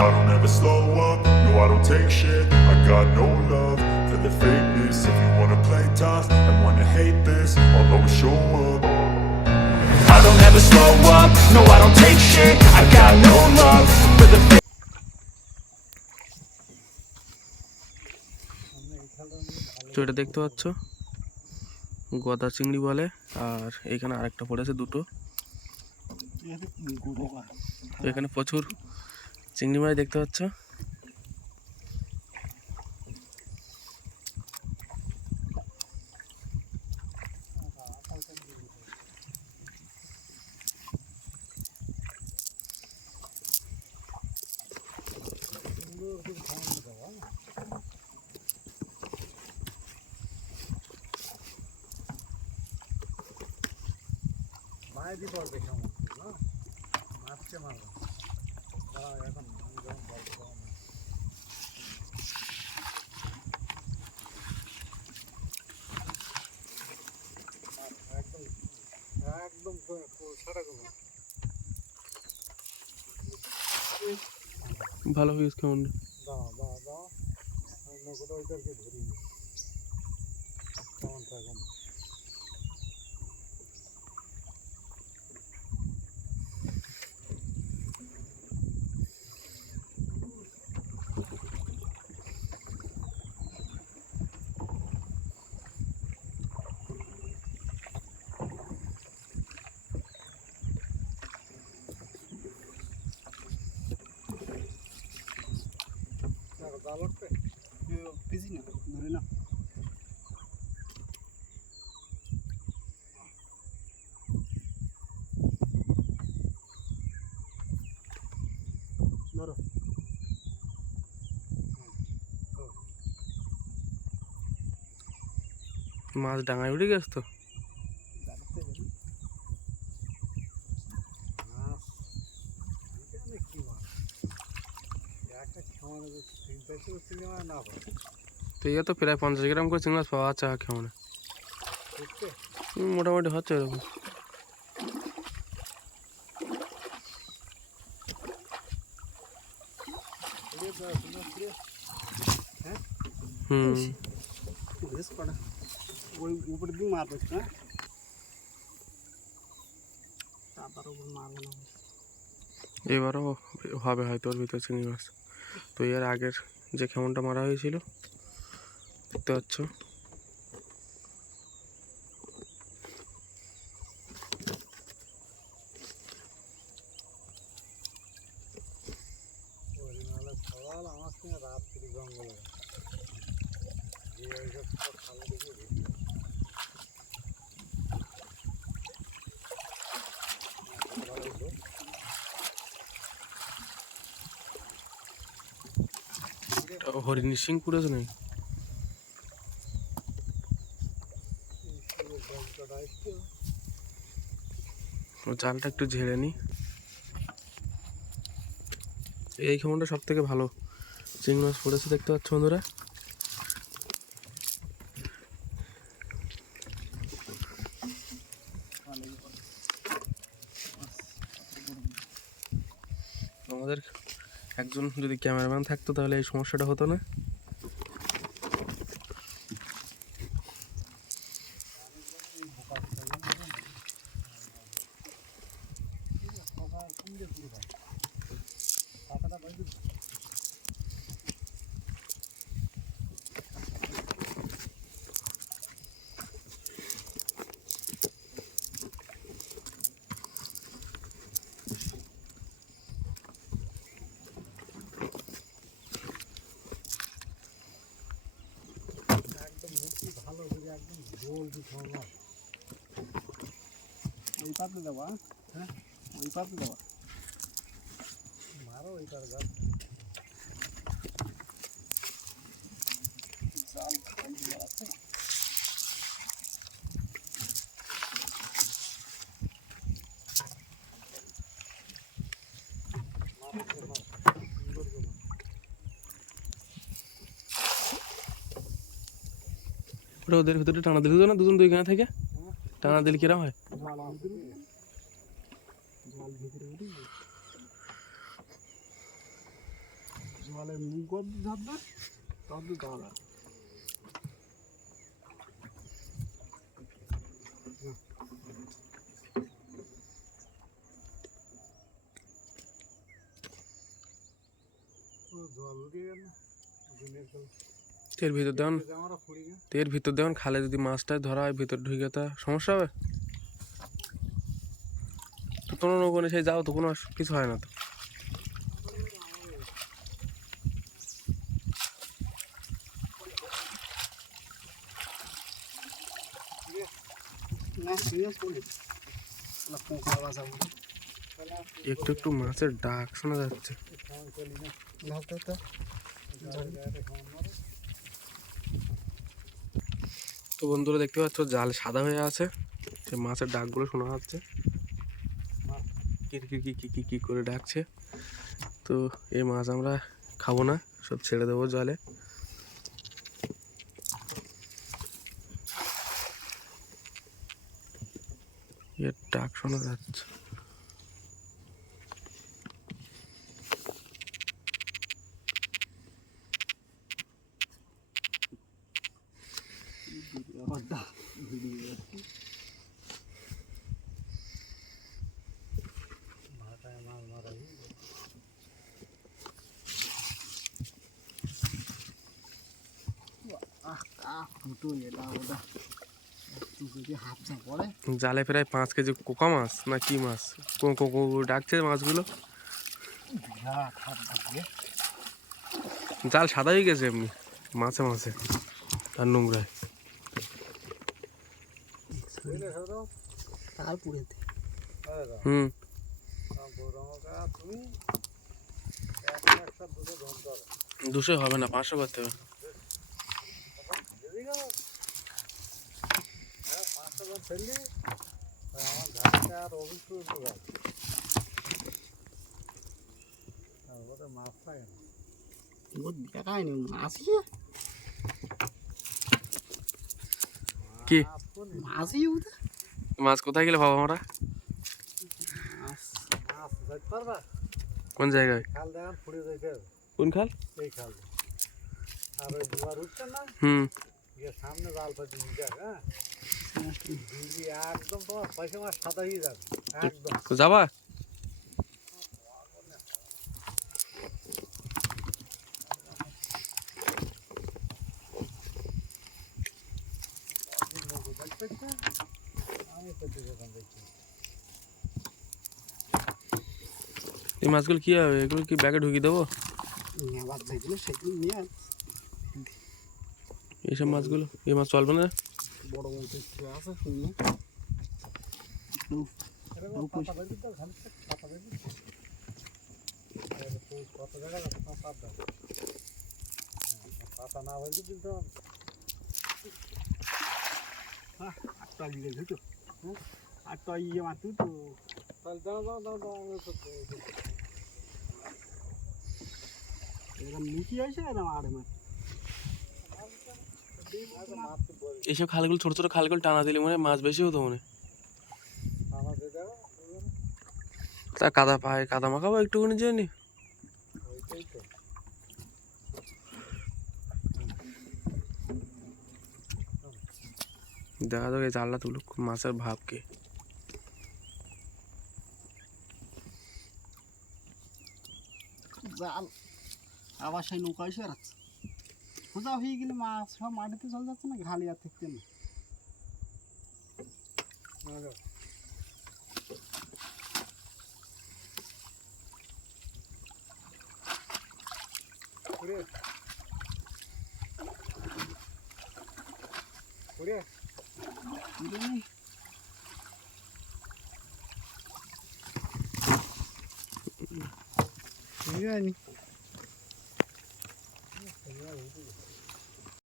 I don't ever slow up, no I don't take shit. I got no love for the fakeness. If you wanna play tough and wanna hate this, I'll always show up. I don't ever slow up, no I don't take shit. I got no love for the fake. তো এটা দেখতে পাচ্ছ গদা চিংড়ি বলে, আর এখানে আরেকটা পড়েছে দুটো। এখানে প্রচুর চিংড়ি মাছ দেখতে পাচ্ছ। ভালো হয়েছে কেমন মাছ ডাঙায় উঠে গেছে তো। তো ইয়ে তো প্রায় 50 গ্রাম করে চিংড়ি মাছ পাওয়া যাচ্ছে কেমন মোটামুটি হচ্ছে এরকম। এবারও হবে হয়তো ওর ভিতরে চিংড়ি মাছ। তো এর আগের যে খেমনটা মারা হয়েছিল দেখতে পাচ্ছ। হরিণী সিং পুড়েছে নাকি? জালটা একটু ঝেড়ে নি। এই খেমনটা সব থেকে ভালো চিংড়ি মাছ পড়েছে দেখতে পাচ্ছ বন্ধুরা। আমাদের একজন যদি ক্যামেরাম্যান থাকতো তাহলে এই সমস্যাটা হতো না। ওই পাতে দেওয়া, হ্যাঁ ওই পাতে দেওয়া মারো ওই পারে যাও। জাল খালি আছে ওদের ভিতরে টানা দিল না দুজন দুইখানে থেকে টানা দিলে কিরম হয়? জলে মুখ কত ধরবে তত ধরা জল দিয়ে গেল এর ভিতর দেওয়ান আমরা ফুড়ি না এর ভিতর দেওয়ান খালে যদি মাছটা ধরা হয় ভিতর ঢুকে তা সমস্যা হবে তো কোনো নৌকনে সেই যাও তো কোনো কিছু হয় না তো না সিরিয়াস বলি না পোকা বাঁচাবো একটু একটু মাছের ডাক শোনা যাচ্ছে তো বন্ধুরা দেখতে পাচ্ছ জাল সাদা হয়ে আছে সে মাছের ডাকগুলো শোনা যাচ্ছে কি করে ডাকছে তো এই মাছ আমরা খাবো না সব ছেড়ে দেবো জলে এর ডাক শোনা যাচ্ছে জালে প্রায় 5 কেজি কোকা মাছ না কি মাছ ডাকছে মাছগুলো জাল সাদা হয়ে গেছে এমনি মাছে মাছে আর নোংরায় হুম দুশো হবে না 500 করতে হবে কি মাছ কোথায় গেলে বাবা আমরা কোন জায়গায় কোন খাল হুম সামনে জাল পাতি হ্যাঁ একদম তোমার পয়সা মাছ সাদা হয়ে যাবে একদম তো যাবা এই মাছগুলো কি হবে এগুলো কি ব্যাগে ঢুকিয়ে দেবো এইসব মাছগুলো এই মাছ চলবে না বড় আছে পাতা না হলে কিন্তু আটটা লিখে দিত আটটা ইয়ে মারতুই তো এরকম লুকি আছে না আড়ে মাছ এইসব খালগুলো ছোট ছোট খালগুলো টানা দিলে মনে হয় মাছ বেশি হতো মনে তা কাদা পায় কাদা মাখাবো একটুখানি জানি দেখা যাক এই জালটা তুলুক মাছের ভাব কে জাল আবার সেই নৌকা এসে রাখছে সোজা হয়ে গেলে মাছ সব মাটিতে চলে যাচ্ছে না ঘালি আর থাকতে না